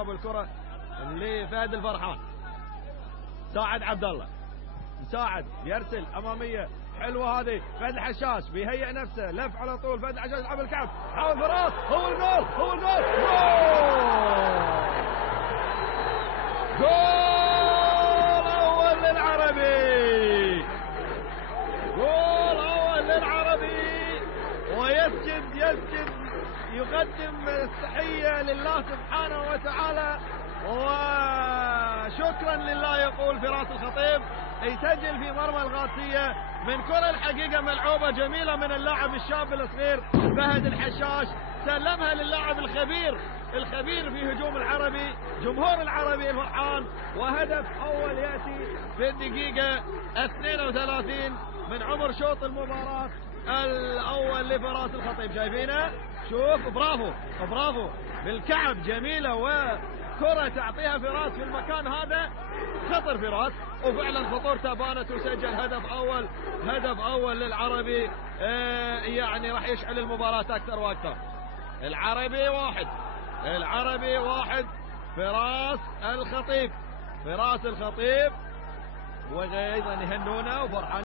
تهرب الكرة لفهد الفرحان. ساعد عبد الله، مساعد يرسل اماميه حلوه هذه. فهد الحشاش بيهيئ نفسه، لف على طول. فهد الحشاش يلعب الكعب، حاول فراس، هو الجول، هو الجول، جول اول للعربي، جول اول للعربي. ويسجد يقدم التحيه لله سبحانه وتعالى وشكرا لله يقول فراس الخطيب. يسجل في مرمى الغاصية من كرة الحقيقة ملعوبة جميلة من اللاعب الشاب الصغير فهد الحشاش، سلمها للاعب الخبير في هجوم العربي، جمهور العربي الفرحان. وهدف أول يأتي في الدقيقة 32 من عمر شوط المباراة الأول لفراس الخطيب. شايفينه؟ شوف، برافو بالكعب، جميلة وكرة تعطيها فراس في المكان هذا. خطر فراس وفعلا خطورته بانت وسجل هدف أول للعربي. يعني راح يشعل المباراة أكثر وأكثر. العربي واحد فراس الخطيب، وأيضا يهنونه وفرحان.